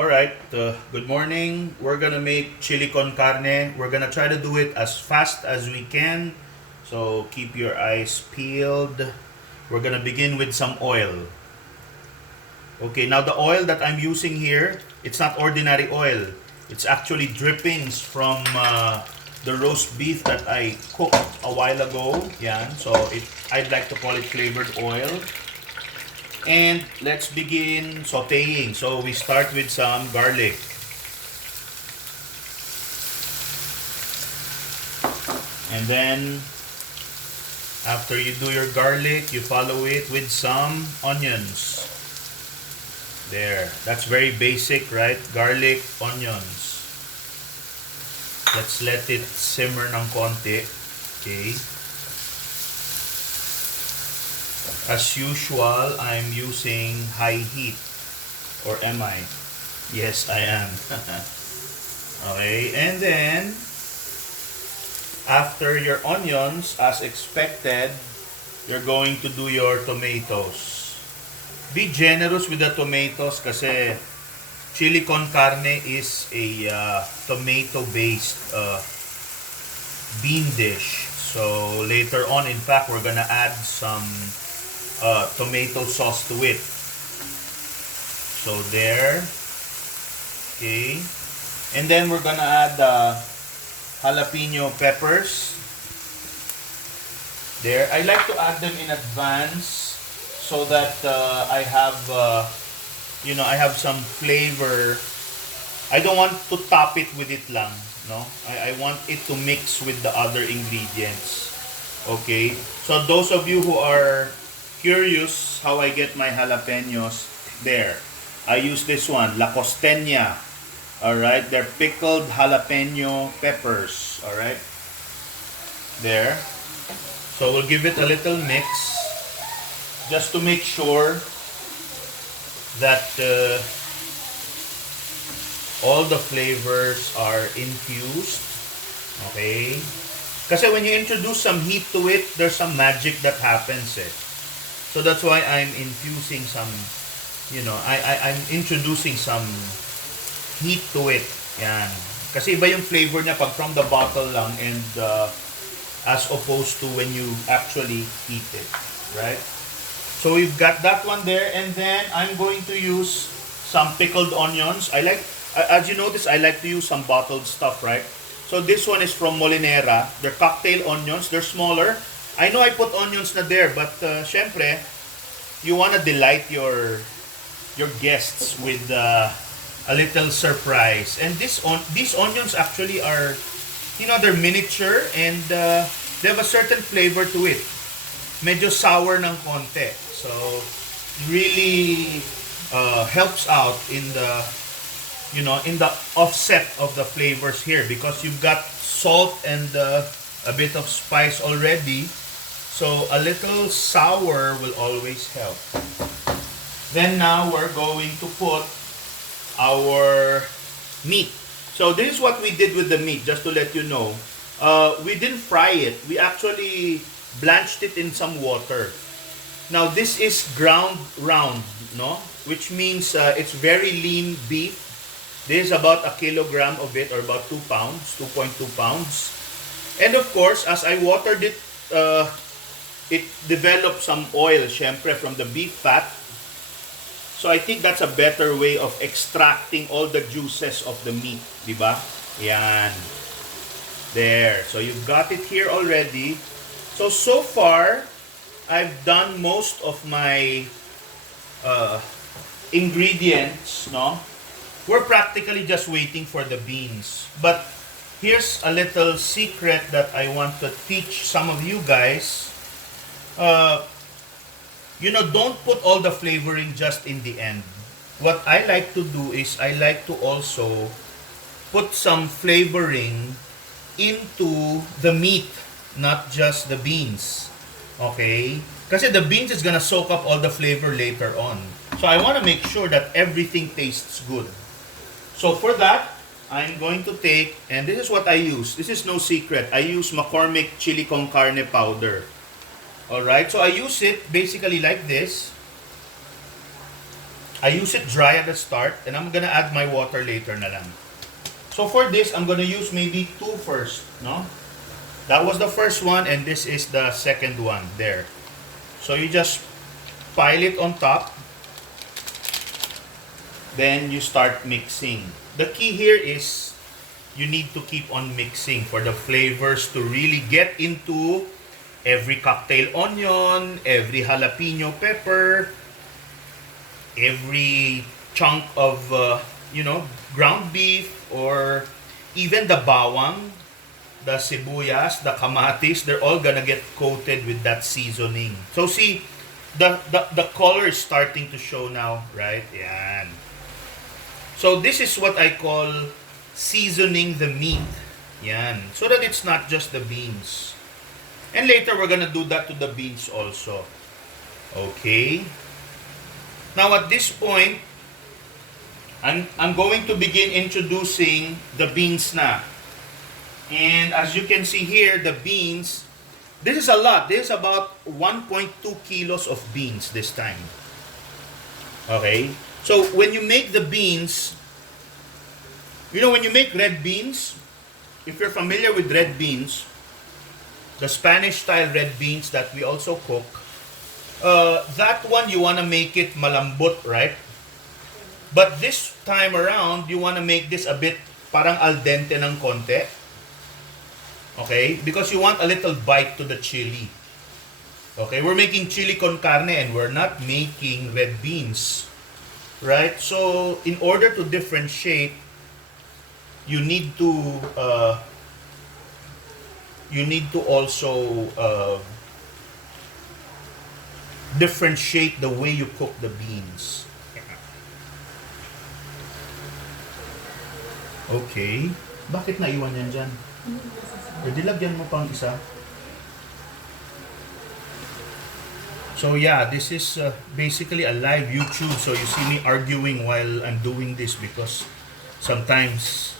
Alright, good morning. We're gonna make chili con carne. We're gonna try to do it as fast as we can. So keep your eyes peeled. We're gonna begin with some oil. Okay, now the oil that I'm using here, it's not ordinary oil. It's actually drippings from the roast beef that I cooked a while ago. Yan. So I'd like to call it flavored oil. And let's begin sauteing. So we start with some garlic. And then after you do your garlic, you follow it with some onions. There. That's very basic, right? Garlic, onions. Let's let it simmer ng konti. Okay. As usual, I'm using high heat. Or am I? Yes, I am. Okay, and then after your onions, as expected, you're going to do your tomatoes. Be generous with the tomatoes kasi chili con carne is a tomato-based bean dish. So later on, in fact, we're gonna add some tomato sauce to it. So there. Okay. And then we're gonna add jalapeno peppers. There. I like to add them in advance so that I have I have some flavor. I don't want to top it with it lang, no? I want it to mix with the other ingredients. Okay? So those of you who are curious how I get my jalapenos, there. I use this one, La Costeña. Alright? They're pickled jalapeno peppers. Alright? There. So we'll give it a little mix just to make sure that all the flavors are infused. Okay? Kasi when you introduce some heat to it, there's some magic that happens eh. So that's why I'm infusing some, I'm introducing some heat to it. Yan. Kasi iba yung flavor niya pag from the bottle lang and as opposed to when you actually heat it. Right? So we've got that one there, and then I'm going to use some pickled onions. As you notice, I like to use some bottled stuff, right? So this one is from Molinera. They're cocktail onions. They're smaller. I know I put onions na there, but syempre, you wanna delight your guests with a little surprise. And these onions actually are, they're miniature and they have a certain flavor to it. Medyo sour ng konti. So, really helps out in the, in the offset of the flavors here because you've got salt and a bit of spice already. So, a little sour will always help. Then now we're going to put our meat. So, this is what we did with the meat, just to let you know. We didn't fry it. We actually blanched it in some water. Now, this is ground round, no? Which means it's very lean beef. This is about a kilogram of it, or about 2 pounds, 2.2 pounds. And of course, as I watered it, it developed some oil, syempre, from the beef fat. So I think that's a better way of extracting all the juices of the meat, di ba? Yan. There. So you've got it here already. So far, I've done most of my ingredients, no? We're practically just waiting for the beans. But here's a little secret that I want to teach some of you guys. Don't put all the flavoring just in the end. What I like to do is I like to also put some flavoring into the meat, not just the beans. Okay? Kasi the beans is gonna soak up all the flavor later on. So I want to make sure that everything tastes good. So for that, I'm going to take, and this is what I use. This is no secret. I use McCormick Chili Con Carne powder. Alright? So I use it basically like this. I use it dry at the start, and I'm gonna add my water later na lang. So for this, I'm gonna use maybe 2 first, no? That was the first one, and this is the second one there. So you just pile it on top, then you start mixing. The key here is you need to keep on mixing for the flavors to really get into every cocktail onion, every jalapeno pepper, every chunk of ground beef, or even the bawang, the sibuyas, the kamatis, they're all gonna get coated with that seasoning. So see, the color is starting to show now, right? Yan. So this is what I call seasoning the meat. Yan. So that it's not just the beans. And later we're gonna do that to the beans also. Okay. Now at this point, I'm going to begin introducing the beans na. And as you can see here, the beans, this is a lot. This is about 1.2 kilos of beans this time. Okay? So when you make the beans, when you make red beans, if you're familiar with red beans, the Spanish style red beans that we also cook, that one you want to make it malambot, right? But this time around, you want to make this a bit parang al dente ng konti. Okay? Because you want a little bite to the chili. Okay? We're making chili con carne and we're not making red beans. Right? So, in order to differentiate, you need to also differentiate the way you cook the beans. Okay. Bakit naiwan yan dyan? Pwede lagyan mo pang isa. So yeah, this is basically a live YouTube. So you see me arguing while I'm doing this because sometimes,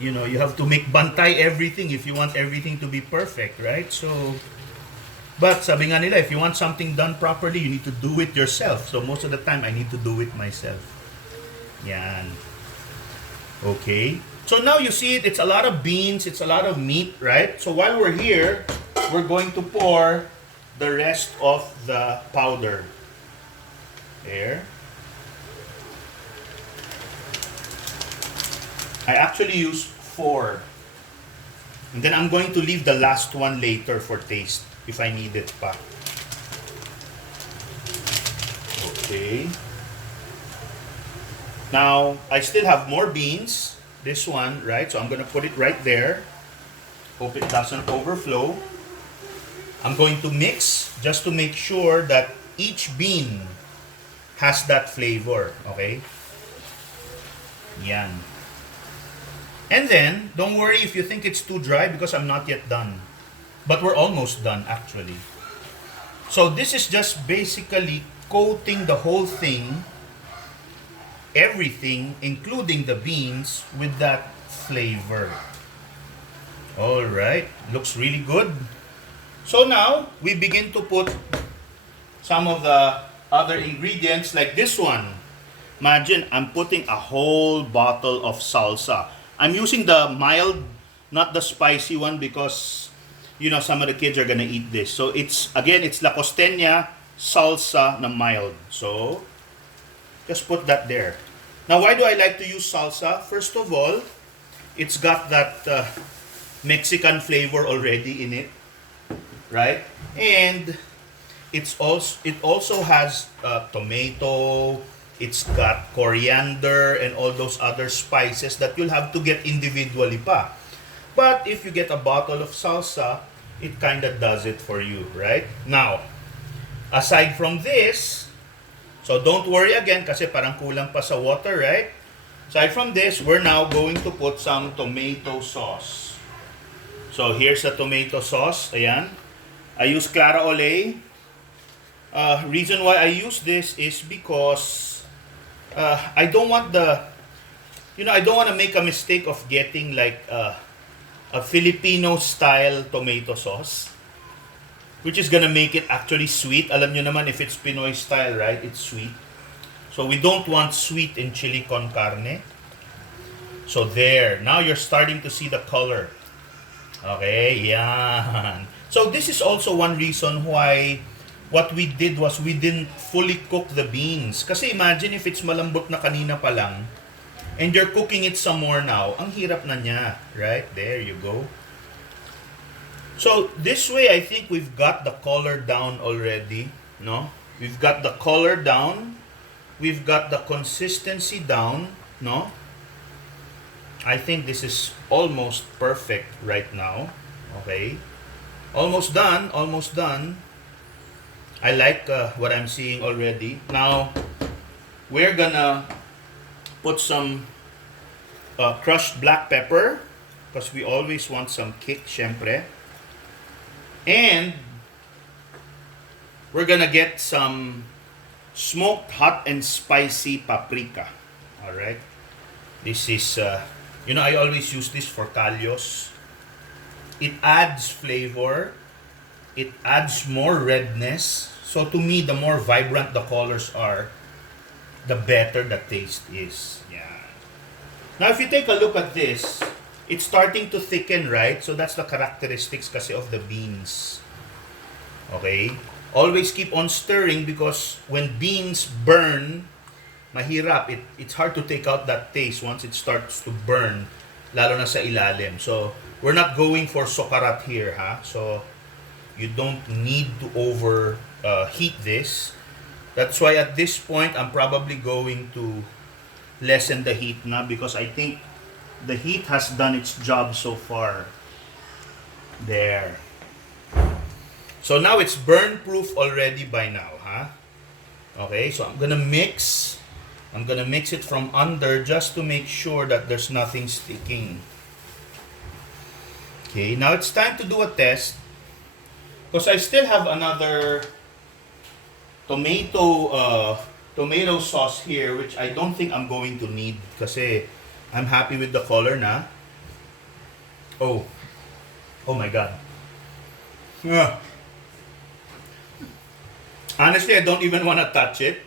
you have to make bantay everything if you want everything to be perfect, right? So, but sabi nga nila, if you want something done properly, you need to do it yourself. So most of the time, I need to do it myself. Yan. Okay. So now you see it's a lot of beans, it's a lot of meat, right? So while we're here, we're going to pour the rest of the powder. There. I actually use 4. And then I'm going to leave the last one later for taste if I need it pa. Okay. Now, I still have more beans. This one, right? So I'm going to put it right there. Hope it doesn't overflow. I'm going to mix just to make sure that each bean has that flavor. Okay? Yan. And then, don't worry if you think it's too dry because I'm not yet done. But we're almost done actually. So this is just basically coating the whole thing, everything, including the beans, with that flavor. Alright, looks really good. So now, we begin to put some of the other ingredients like this one. Imagine, I'm putting a whole bottle of salsa. I'm using the mild, not the spicy one because, some of the kids are gonna eat this. So it's La Costeña salsa na mild. So, just put that there. Now, why do I like to use salsa? First of all, it's got that Mexican flavor already in it, right? And it also has tomato. It's got coriander and all those other spices that you'll have to get individually pa. But if you get a bottle of salsa, it kind of does it for you, right? Now, aside from this, so don't worry again kasi parang kulang pa sa water, right? Aside from this, we're now going to put some tomato sauce. So here's the tomato sauce. Ayan. I use Clara Olay. Reason why I use this is because I don't want I don't want to make a mistake of getting like a Filipino style tomato sauce, which is gonna make it actually sweet. Alam nyo naman if it's Pinoy style, right? It's sweet. So we don't want sweet in chili con carne. So there, now you're starting to see the color. Okay, yan. So this is also one reason why what we did was we didn't fully cook the beans. Kasi imagine if it's malambot na kanina pa lang, and you're cooking it some more now, ang hirap na niya. Right? There you go. So this way, I think we've got the color down already. No? We've got the color down. We've got the consistency down. No? I think this is almost perfect right now. Okay. Almost done. Almost done. I like what I'm seeing already. Now, we're gonna put some crushed black pepper because we always want some kick, syempre. And we're gonna get some smoked hot and spicy paprika. Alright. This is, I always use this for kalyos. It adds flavor. It adds more redness. So to me, the more vibrant the colors are, the better the taste is. Yeah. Now, if you take a look at this, it's starting to thicken, right? So that's the characteristics kasi of the beans. Okay? Always keep on stirring because when beans burn, mahirap. It's hard to take out that taste once it starts to burn, lalo na sa ilalim. So, we're not going for sokarat here, ha? So, you don't need to heat this. That's why at this point, I'm probably going to lessen the heat na because I think the heat has done its job so far. There. So now it's burn proof already by now, huh? Okay, so I'm gonna mix it from under just to make sure that there's nothing sticking. Okay, now it's time to do a test because I still have another tomato sauce here which I don't think I'm going to need kasi I'm happy with the color na. Oh my god. Honestly, I don't even want to touch it.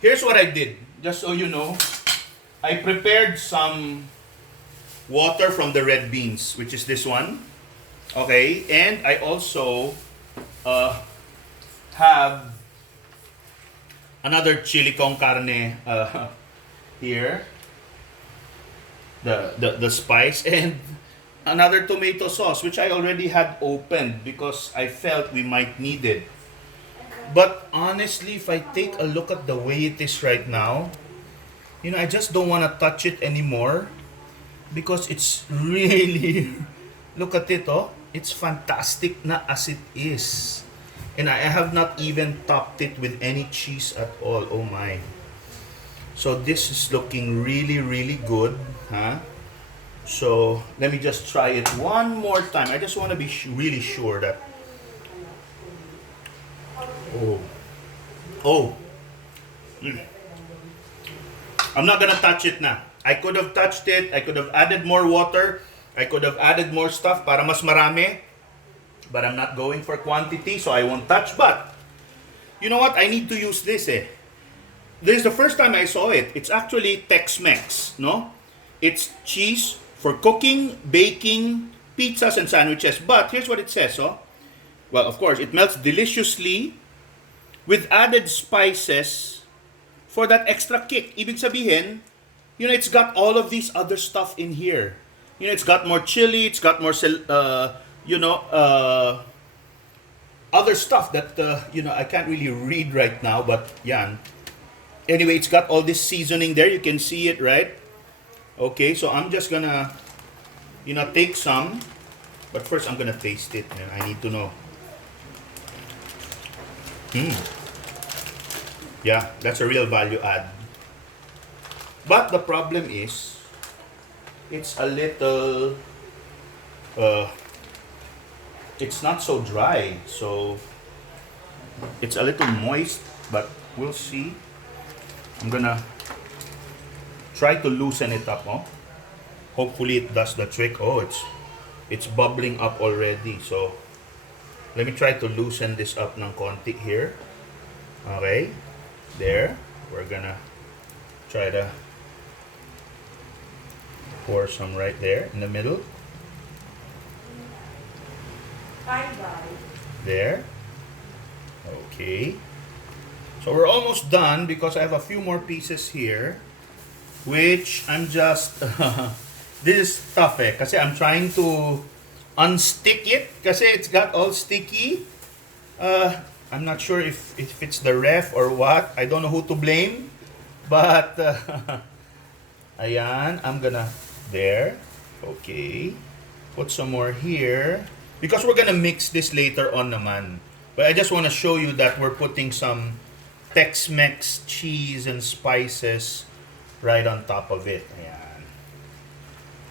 Here's what I did, just so you know. I prepared some water from the red beans, which is this one. Okay, and I also have another chili con carne here. The spice and another tomato sauce, which I already had opened because I felt we might need it. But honestly, if I take a look at the way it is right now, I just don't want to touch it anymore because it's really, look at it, oh, it's fantastic na as it is. And I have not even topped it with any cheese at all. Oh my. So this is looking really, really good, huh? So let me just try it one more time. I just want to be really sure that. I'm not gonna touch it na. I could have touched it. I could have added more water. I could have added more stuff para mas marami. But I'm not going for quantity, so I won't touch. But you know what? I need to use this. This is the first time I saw it. It's actually Tex-Mex, no? It's cheese for cooking, baking, pizzas, and sandwiches. But here's what it says, oh. Well, of course, it melts deliciously with added spices for that extra kick. Ibig sabihin, it's got all of these other stuff in here. It's got more chili, it's got more, other stuff that, I can't really read right now, but yan. Anyway, it's got all this seasoning there. You can see it, right? Okay, so I'm just gonna, take some. But first, I'm gonna taste it. I need to know. Yeah, that's a real value add. But the problem is, it's a little, it's not so dry. So, it's a little moist, but we'll see. I'm gonna try to loosen it up, oh. Hopefully it does the trick. Oh, it's bubbling up already. So, let me try to loosen this up ng konti here. Okay. There. we're gonna try to pour some right there in the middle. There. Okay. So we're almost done because I have a few more pieces here, which I'm just this is tough kasi I'm trying to unstick it kasi it's got all sticky. I'm not sure if it's the ref or what. I don't know who to blame, but ayan, I'm gonna there. Okay. Put some more here because we're gonna mix this later on naman. But I just want to show you that we're putting some Tex-Mex cheese and spices right on top of it. Ayan.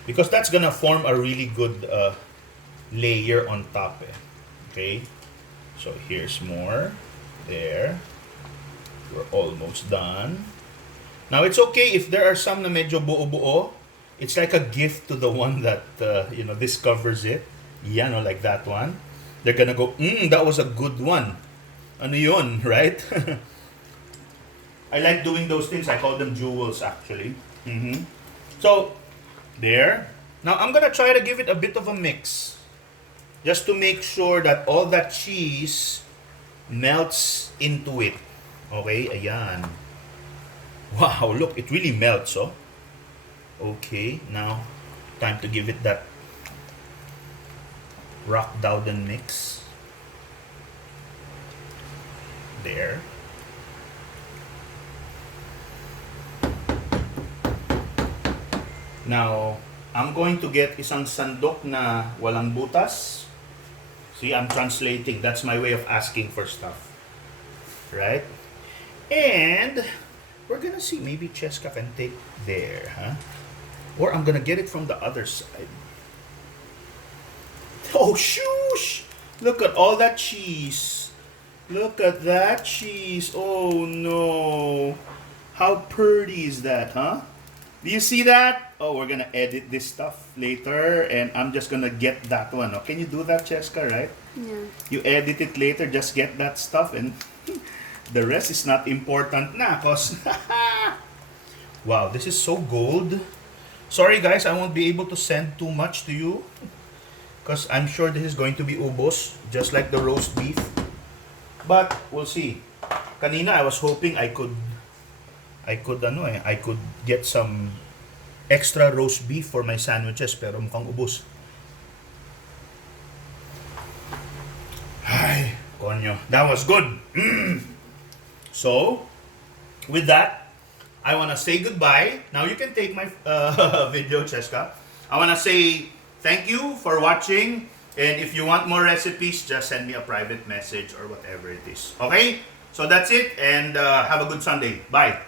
Because that's gonna form a really good layer on top. Okay. So here's more. There. We're almost done. Now it's okay if there are some na medyo buo-buo. It's like a gift to the one that discovers it. Yan, like that one. They're gonna go, that was a good one. Ano yun, right? I like doing those things. I call them jewels, actually. So, there. Now, I'm gonna try to give it a bit of a mix. Just to make sure that all that cheese melts into it. Okay, ayan. Wow, look, it really melts, oh. Okay, now, time to give it that rock Dowden mix. There. Now, I'm going to get isang sandok na walang butas. See, I'm translating. That's my way of asking for stuff. Right? And we're gonna see. Maybe Cheska can take there, huh? Or I'm gonna get it from the other side. Oh, shoosh! Look at all that cheese. Look at that cheese. Oh, no. How pretty is that, huh? Do you see that? Oh, we're gonna edit this stuff later, and I'm just gonna get that one. Oh, can you do that, Cheska, right? Yeah. You edit it later, just get that stuff, and the rest is not important na, cause wow, this is so gold. Sorry guys, I won't be able to send too much to you, because I'm sure this is going to be ubos, just like the roast beef. But we'll see. Kanina I was hoping I could get some extra roast beef for my sandwiches, pero mukhang ubos. Ay, konyo. That was good. So, with that, I want to say goodbye. Now you can take my video, Cheska. I want to say thank you for watching. And if you want more recipes, just send me a private message or whatever it is. Okay? So that's it. And have a good Sunday. Bye.